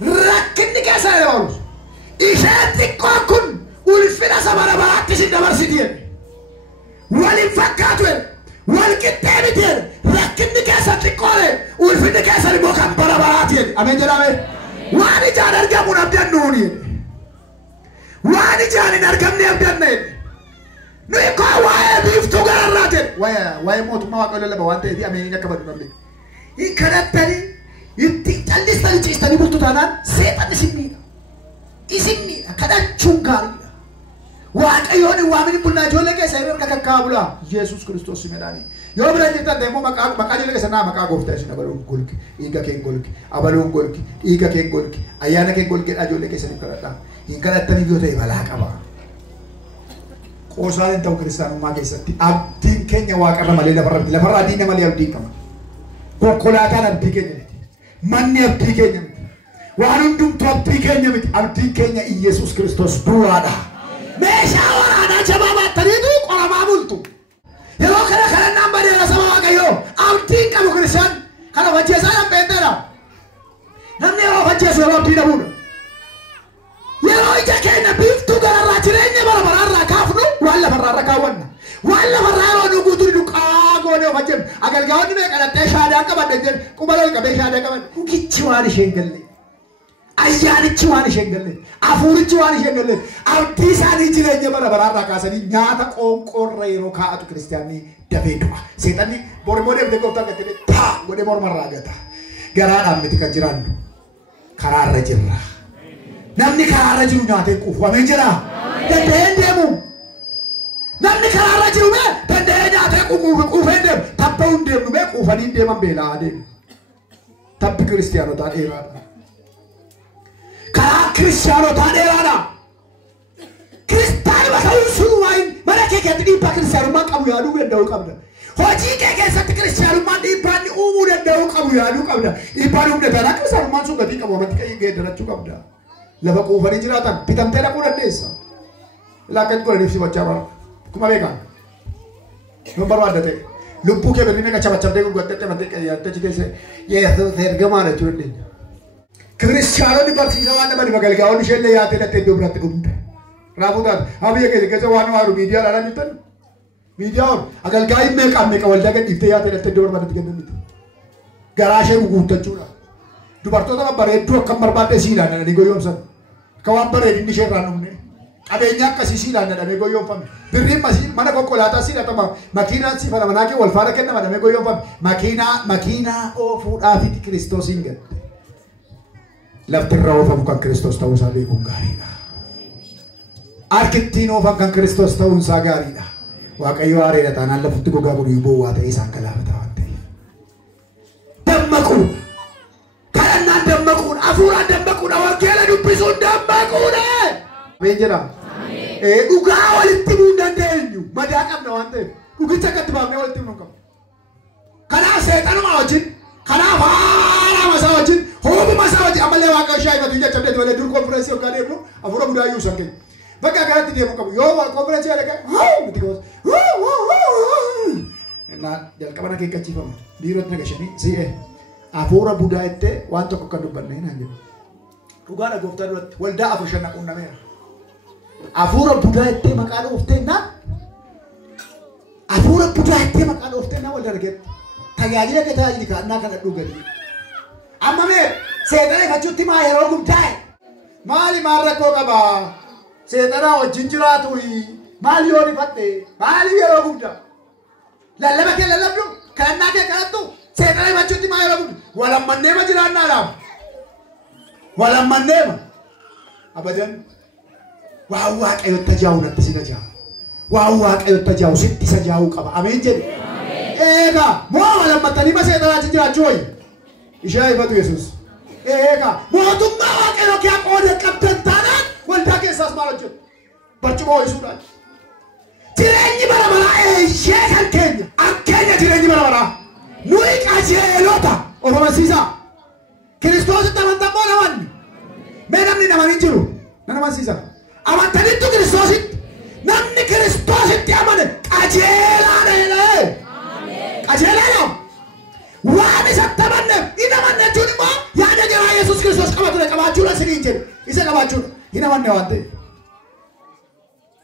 Rakkinni keessa dabalus. Isheen xiqqoo kun ulfina isa bara baraatti sin dabarsiti jedhe. Waliin fakkaatu jedhe. Wal qixxee miti jedhe. Rakkinni keessa xiqqoole ulfinni keessa immoo kan bara baraatti jedhe. Ameen jedhame. Waan ijaan argamuun abdannuun jedhe. Waan ijaan hin argamne abdanna jedhe. Nuyi koo waa'ee biiftuu gararraa jedhe. Waa'ee mootummaa Waaqayyoo lallaba waan ta'eef ameen akka baddu dhabde. Hikkanattanii itti callistanii ciistanii bultu taanaan seexan isin miidha. Isin miidha. Kadhachuun gaariidha. Waaqayyoon hin waamini bulnaa ijoollee keessa irra kakkaa bulaa. Yesuus Kiristoos si medhaanii. Yoo bira jirtan deemmoo maqaa ijoollee keessa naa maqaa gooftaa isin abaluun golgi. Dhiiga keen golgi. Abaluun golgi. Dhiiga keen golgi. Ayyaana keen golgeedhaa ijoollee keessaniif kadhadhaa. Hin kadhattaniif yoo ta'e balaa qaba. Qoosaan hin ta'u kiristaanummaa keessatti abdiin keenya waaqarra malee lafarraa diina malee abdii qaba. Konkolaataan abdii keenya miti. Manni abdii keenya miti. Waan hundumtuu abdii keenya miti. Abdiin keenya Iyesuus Kiristoos duwwaadha. Meeshaa waraanaa jabaa baattaniitu qoramaa bultu. Yeroo kana kadhannaan badeera saba Waaqayyoo abdiin qabu Kiristiyaan kana facceessaa dhabbeetteedha. Namni yeroo facceessu yeroo abdii dhabuudha. Yeroo ija keenya biiftuu gararraa jireenya bara baraarraa kaafnu waan lafarraa kaawwanna. Waan lafarraa yeroo nu guutuu nu qaagoonee of ajjeenu. Agalgaa'onni mee kadhattee shaadaa qabadde jedhu quba lol qabee shaadaa qabadde. Dhugichi waan isheen galle. Ayyaanichi waan isheen galle. Hafuurichi waan isheen galle. Abdii isaanii jireenya bara baraarraa kaasanii nyaata qoonqoorra yeroo kaa'atu kiristiyaanii dafee du'a. Seexanni borimmoo deemtee gooftaan gattee paa godhee mormarraa gata. Garaadhaan miti kan jiraannu karaarra jirra. Namni karaarra jiru nyaatee quufu ameen jedhaa. Danda'een deemu. Namni karaarra jiru mee danda'ee nyaatee quufee deemu. Tabba hin deemnu mee quufanii deeman beelaa deemu. Tabbi kiristiyaanotaa dheeraadha. Karaa kiristiyaanotaa dheeraadha. Kiristaanuma ta'uun sun waa'in mana kee keessatti dhiibbaa kiristiyaanummaa qabu yaaduu danda'uu qabda. Hojii kee keessatti kiristiyaanummaan dhiibbaa inni uumuu danda'uu qabu yaaduu qabda. Dhiibbaan humna taanaa kiristiyaanummaan sun gatii qabu amatti geeddarachuu qabda. Lafa quufanii jiraatan bitamtee dhaquu dandeessa. Laakatti godhaniif si bachaa bara. Kuma beekan. Nun barbaadda ta'e. Lubbuu kee birrii meeqa cabachabdee gurgurtee cabbattee qayyaattee citeesse Yesuus ergamaadha jechuu dandeenya. Kiristiyaanonni barsiisaa waan nama magalgaa'oon isheellee yaatee dhattee iddoo biraatti dhumte. Raafuu taate habiyya keessa waan waaru miidiyaadhaan jirtan. Miidiyaan agalgaa'ii meeqa waldaa gadhiiftee yaatee dhattee iddoo barbaadatti kennamti. Garaa ishee guguuttachuudha. Dubartoota bareedduu akkam barbaadde siilaan dhadhanii goyoomsan. Akka waan bareedinni ishee irraan dhumne. Qabeenya akkasii siilaan dhadhamee goyoomfame. Birriin mana konkolaataa siilatama. Makiinaan siifata manaa kee wal faana kennama dhadhamee goyoomfame. Makiinaa oofuudhaafiti Kiristoosiin gadde. Lafti irraa oofamu kan Kiristoos ta'uu isaa beekuun gaariidha. Arkittiinoo fakkan Kiristoos ta'uun isaa gaariidha. Waaqayyo aareedha taanaan lafutti gogaa burii bowwaa ta'ee isaan galaafata waan ta'eef. Dammaquu. Kadhannaan dammaquudha. Hafuuraan dammaquudha. Wangeela dubbisuun dammaquudha. Ameen jedha. Dhugaa walitti himuu hin dandeenyu. Madaa qabna waan ta'eef. Dhugicha akkatti baafnee walitti himuu qabna. Kanaaf seexanuma wajjin. Kanaaf haala masaa wajjin. Hoobuma isaa wajjin. Ammallee waaqayyo ishee hifatu ija cabdee malee dur konfirensii yookaan deemu hafuura budaayyuu san keenya. Bakka kanatti deemuu qabu. Yoo konfirensii yaada miti gosa. Jalqabana keekkachiifama. Dhiirota nagashanii si'ee. Hafuura budaa ittee waan tokko kan dubbanne naan jedhu. Dhugaadha gooftaa duratti waldaa afur shan quunnameera. Hafuura budaa ittee maqaa dhooftee naan. Hafuura budaa ittee maqaa dhooftee naan waldaa argetti. Tajaajila kee tajaajili kaannaa kana dhuganii. Amma mee seexana ifachuutti maa yeroo guddaa maali maal rakkoo qabaa? Seexana wajjin jiraatu maal yoo ifadhe maali yeroo guddaa? Lallaba kee lallabdu kaannaa kee kadhattu seexana ifachuutti maa yeroo guddaa? Walammanneema jiraannaadhaaf. Walammanneema abadan waan waaqayyotti tajaajiluu natti si tajaajila. Waan waaqayyotti tajaajiluu sitti tajaajiluu qaba. Ameen jedhu. Eega moo walammattanii ma seexana achi jiraachuu wayyi? Ishee ifatu Yesuus. Eega mootummaa waaqayyoo kee qooda qabdan taanaan waldaa keessaas maal hojjetu? Barcuma ho'isuudhaan. Jireenyi bara baraa ishee kan keenya. Akkeenya jireenyi bara baraa. Nuyi qajeelota of amansiisaa. Kiristoositti amantammoo namanni. Mee namni namanii jiru nan amansiisa. Amantaniittu Kiristoositti. Namni Kiristoositti amane qajeelaadha jedhee. Qajeelaadha. Waan isatti amanneef hin amanne jechuun immoo yaada garaa Yesuus Kiristoos qabatudha qabaachuudha siniin jedhu. Isa qabaachuudha. Hin amanne waan ta'eef.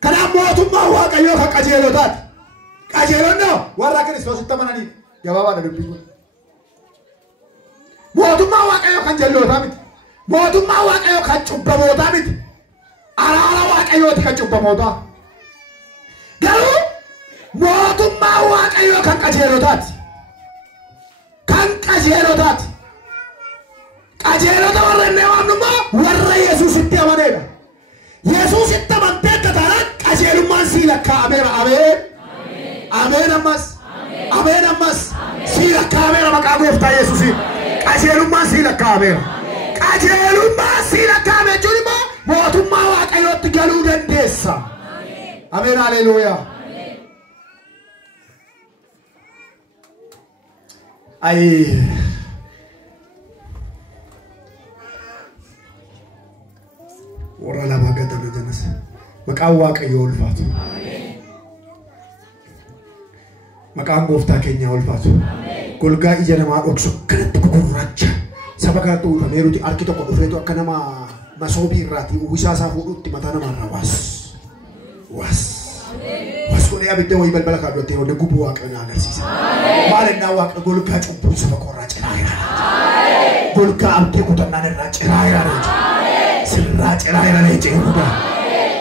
Kanaaf mootummaa waaqayyoo kan qajeelotaati. Qajeelonni warra Kiristoositti amananii gabaabaadha dubbiin kun. Mootummaa waaqayyoo kan jallootaa miti. Mootummaa waaqayyoo kan cubbamootaa miti. Araara waaqayyooti kan cubbamootaa. Garuu mootummaa waaqayyoo kan qajeelotaati. Kan qajeelotaati. Qajeelota warra inni waamnummaa warra Yesuusitti amaneedha. Yesuusitti amantee akka taanaan qajeelummaan sii lakkaa'ameera. Ameen. Ameen ammas. Ameen ammas. Sii lakkaa'ameera maqaa gooftaa Yesuusiin. Qajeelummaan sii lakkaa'ameera. Qajeelummaan sii lakkaa'ame jechuun immoo mootummaa waaqayyootti galuu dandeessa. Ameen. Haleluuyaa. Ay. Warra lama gadame janas. Maqaan waaqayyoo ulfaatu. Maqaan gooftaa keenyaa ulfaatu. Golgaa ija namaa dhoksu kanatti gugurraacha. Saba kanatti uumameeruuti harki tokko dhufeetu akka nama masoobii irraati uwwisaa isaa fuudhutti mataa namaarraa was godhee abidda wayii balbala kaadhottee wanta gubbuu waaqayyoo agarsiisa. Maalinnaa waaqa golgaa cubbuu saba korraa ciraa jira. Golgaa abdii kutannaan irraa ciraa jira. Sirraa ciraa jira.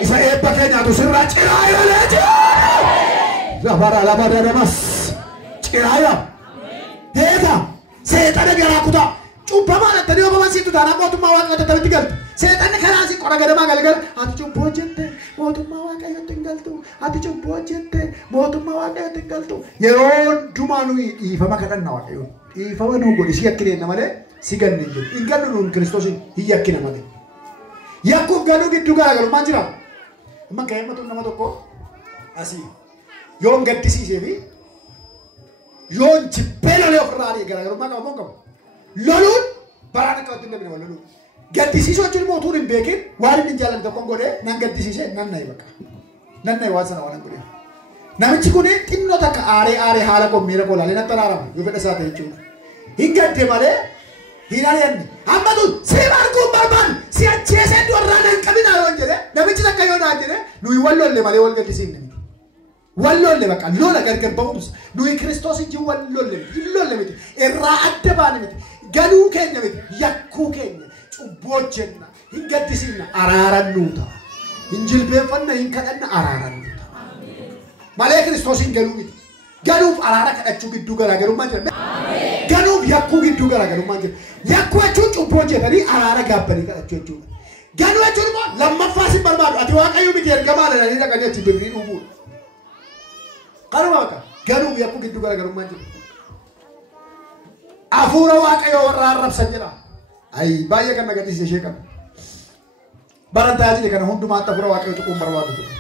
Isa eebba keenyaatu sirraa ciraa jira. Labara labara namas ciraa jira. Eega seexana garaa kutaa. Cubbamaan attanii oofaman siitu taanaan mootummaa waaqayyootti taphatti galtu. Seexanni karaa asii qora gadamaa galgala. Ati cubbuu hojjette mootummaa waaqayyootti hin galtu. Ati cubbuu hojjette mootummaa waaqayyootti hin galtu. Yeroo hundumaa nuyi dhiifama kadhanna waaqayyoon. Dhiifama nuu godhi si yakkineenna malee si ganne hin jiru. Hin gannu nuun Kiristoosiin hin yakkina malee. Yakkuuf ganuu gidduu garaagarummaan jira. Amma gahee nama tokko asii yoon gaddisiisee fi yoon jibbee lolee ofirraa garaagarummaa qabu moo qabu. Loluun baraan akka wajjin dabine wal loluun. Gaddisiisuu jechuun immoo utuu hin beekin waan inni jaalladhu tokkoon godhee nan gaddisiisee nan nayi bakka. Nan nayi waan sana waan godhee. Namichi kun xinnoo takka aaree haala qommiira kolaalee natti araarama yoo fedha isaa ta'e jechuudha. Hin gadde malee hin ari'anne. Amma tun si arguun barbaadu si ajjeesee warraan hin qabinaa yoo jedhe namichi takka yoo naan jedhe nuyi wal lolle malee wal gaddisiifne miti. Wal lolle bakka lola gargar ba'uutus nuyi Kiristoos ijji wal lolle miti. Hin lolle miti. Irraa adda baane miti. Galuu keenya miti. Yakkuu keenya. Cubbuu hojjenna. Hin gaddisiifna. Araaran nuu ta'a. Hin jilbeeffanna hin kadhanna araaran nuu ta'a. Malee Kiristoos hin galuu miti. Galuuf araara kadhachuu gidduu garaagarummaan jira. Galuuf yakkuu gidduu garaagarummaan jira. Yakkuu jechuun cubbuu hojjetanii araara gaabbanii kadhachuu jechuudha. Ganuu jechuun immoo lammaffaa si barbaadu. Ati waaqayyo miti ergamaa dha ni dhaqanii achi birrii dhufu. Kanuma bakka ganuu yakku giddu garaagarummaa jiru. Afuura waaqayyo warra arrabsan jedha. Ay baay'ee kan nagadisiise ishee qaba. Barantaa jile kana hundumaa afuura waaqayyo tuquun barbaadu ture.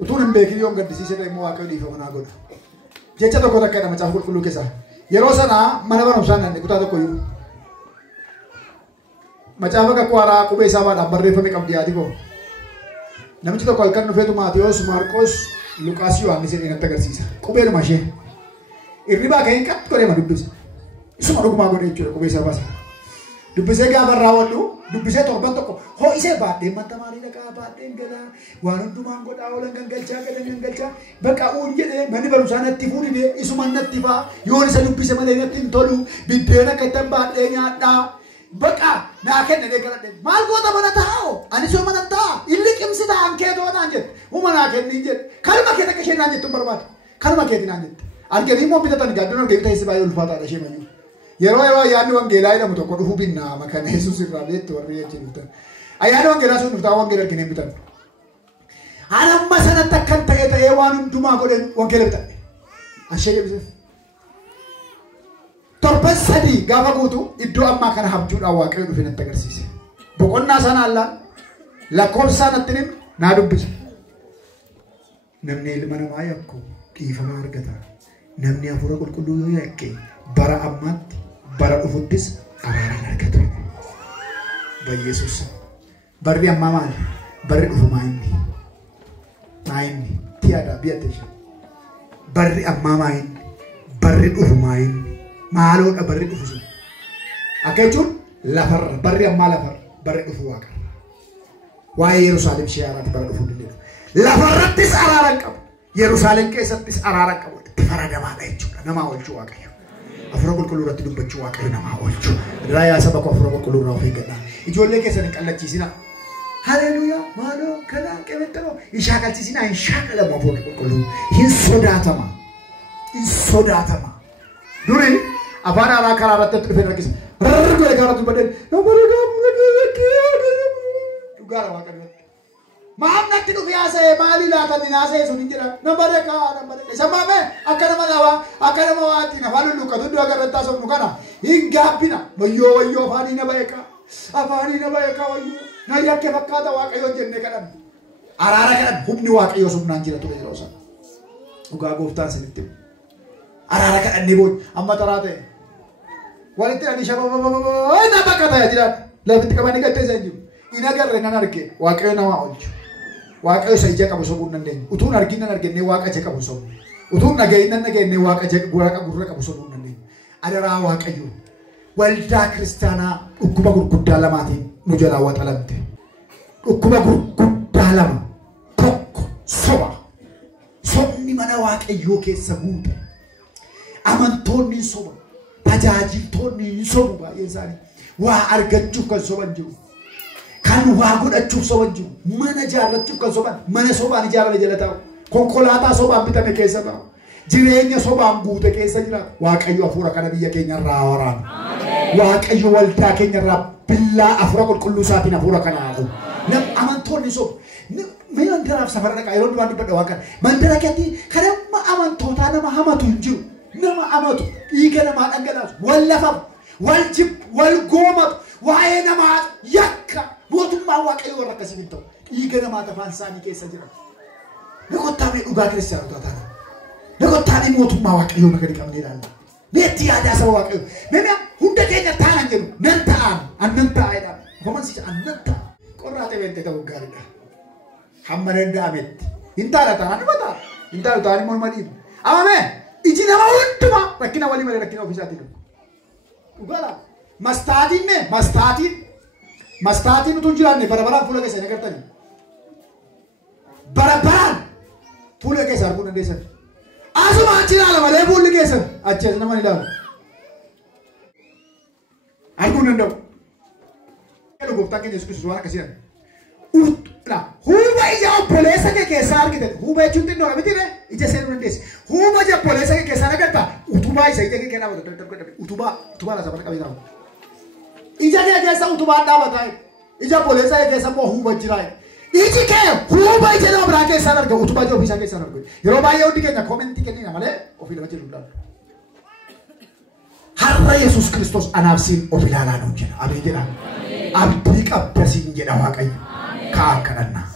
Utuun hin beekin yoon gaddisiise ta'e immoo waaqayyo dhiifama naa godha. Jecha tokko takka jedha macaafa qulqulluu keessaa. Yeroo sana mana barumsaa nanne kutaa tokko iyyuu. Macaafa kakuu haaraa qubee isaa baadhaan barreeffame qabdi yaadi koo. Namichi tokko halkan dhufeetu Maatiyos, Maarqos, Luqaas, Yohaannis jedhee natti agarsiisa. Qubeedhuma ishee. Irribaa ka'een qatti godheema dubbise. Isuma dhugumaa godhe jechuudha qubee isaa baasa. Dubbisee gaafa raawwadhu dubbisee torban tokko ho'isee baadheen manta maalii dhaqaa baadheen galaa waan hundumaan godhaa oolan gangalchaa galan gangalchaa bakka uun jedhee manni barumsaa natti fuudhine isuma natti faa yoon isa dubbise malee natti hin tolu biddeen akka ittiin baadhee nyaadhaa bakka naa kennee galadhe maal goota mana taa'oo ani soo mana ta'a illi qimsi ta'an keetoo naan jette uma naa kennii jedhe kalma kee takka ishee naan jettu barbaada kalma keeti naan jette arganii immoo bitatan gaaddoon arganii ta'e baay'ee ulfaataadha ishee mayyuu. Yeroo ayyaanni wangeelaa jedhamu tokko dhufu binnaa makana Yesuus irraa beektu warri jechuun dhuftan. Ayyaanni wangeelaa sun dhuftaa wangeela argine bitan. Halamma sanatti akkan ta'ee waan hundumaa godhan wangeela bitan. Ashee deebiseef. Torban sadii gaafa guutu iddoo ammaa kana habjuudhaan waaqayyo dhufe natti agarsiise. Boqonnaa sana allaan lakkoofsa natti nim naa dubbisa. Namni ilma namaa yakku dhiifama argata. Namni hafuura qulqulluu yoo yakke bara ammaatti bara dhufuttis araaraan argatu. Yesuus barri ammaa maali? Barri dhufu maayinni. Maayinni tiyaadhaa biyyateesha. Barri ammaa maayinni. Barri dhufu maayinni. Maaloodha barri dhufu sun. Akka jechuun lafarra barri ammaa lafarra barri dhufu waaqarra. Waa'ee Yerusaalem ishee haaraatti bara dhufu dindeedha. Lafarrattis araaraan qabu. Yerusaalem keessattis araaraan qabu. Itti faradamaadha jechuudha. Namaa oolchuu waaqayyo. Afuura qulqulluu irratti dubbachuu waaqayyo namaa oolchu. Raayaa saba koo afuura qulqulluu irraa of eeggadhaa. Ijoollee keessan hin qallachiisina. Haleluuyaa maaloo kanaa qebettamoo hin shaakalchiisina hin shaakalamu afuurri qulqulluu hin sodaatama. Hin sodaatama. Duri afaan haaraa karaa irratti dhufee rakkisa. Godhe karaa irratti badeen dhugaadha waaqayyo. Maaf natti dhufe haasa'e maalii laatan hin haasa'e sun hin jedhan nama beekaa isa maame akka nama dhaabaa akka nama waattiin afaan hulluuqqatu iddoo agarratti haasofnu kana hin gaabbina wayyoo afaanii na beekaa wayyoo na yakke fakkaata waaqayyoon jennee kadhan araara kadhan humni waaqayyoo sumnaan jira ture yeroo sana dhugaa gooftaan sinitti araara kadhannee booda amma taraa ta'e walitti ani shababa na bakka ta'e jiraan lafitti qabanii gatteessa hin jiru hin agarre nan arge waaqayyo namaa oolchu. Waaqayyo isa ija qabu sobuu hin dandeenye. Utuun argin nan argennee waaqa ija qabu sobu. Utuun dhagayin nan dhageenyee waaqa ija gurra qabu sobuu hin dandeenye. Adaraa waaqayyo waldaa kiristaanaa dhukkuba gurguddaa lamaatiin nu jalaa waxalamte. Dhukkuba gurguddaa lama tokko soba. Sobni mana waaqayyoo keessa guute. Amantoonni soba. Tajaajiltoonni hin sobu baay'een isaanii. Waa argachuuf kan soban jiru. Kan waa godhachuuf soban jiru. Mana jaarrachuuf kan soban. Mana sobaan ijaarame jala taa'u. Konkolaataa sobaan bitame keessa taa'u. Jireenya sobaan guute keessa jiraatu. Waaqayyo hafuura kana biyya keenya irraa waraana. Waaqayyo waldaa keenya irraa billaa hafuura qulqulluu isaatiin hafuura kana haatu. Amantoonni sobu. Mandaraaf safara dhaqaa yeroo duraa dubbadha waan kana. Mandara keetti kan amma amantootaa nama hamatu hin jiru. Nama amatu dhiiga namaa dhangalaasu. Wal lafaaf. Wal jibbu. Wal goomatu. Waa'ee namaa yakka. Mootummaa waaqayyo warra akkasii hin ta'u. Dhiiga namaa afaan isaanii keessa jira. Nagottaamee dhugaa kiristaanota taana. Nagottaamee mootummaa waaqayyoo bakka dhiqamnee ilaalla. Meetti yaadaa saba waaqayyo. Namni hunda keenya taanaan jedhu nan ta'an annan ta'aadha. Homansiisa annan ta'a. Qorraatee beektee ta'uu gaariidha. Hamma danda'ametti. Hin taana taanaan dhuma ta'a. Hin taanu taa'anii morma dhiibu. Amamee iji nama hundumaa rakkina walii malee rakkina ofiisaatii dhufu. Dhugaadha. Mastaatiin mee mastaatiin utuu jiraanne barabaraan fuula keessa hin agartanii. Barabaraan fuula keessa arguu dandeessan. Asuma achi ilaala malee fuulli keessan achi as nama ilaalu. Arguu danda'u. Gooftaan keenya Yesuus Kiristoos waan akkasii jedhan. Huuba ija obboleessa kee keessaa argitan. Huuba jechuun xinnoo miti ree ija seenuu dandeessi. Huuba ija obboleessa kee keessaa agartaa. Utubaa isa ija kee kee dhaabatu. Utubaa laasa bara qabee dhaabatu. Ija kee keessa utubaan dhaabataa. ija boleessa keessa immoo huuba jira. Iji kee huuba ija nama biraa keessaan arga utubaa ija ofiisaa keessaan arga. Yeroo baay'ee hundi keenya koomentii kennina malee ofii lama jedhu ilaalla. Har'a Yesuus Kiristoos anaaf siin of ilaalaa nuun jedha. Abdii jedha. Abdii qabda siin jedha Waaqayyo. Kaa akka dhannaa.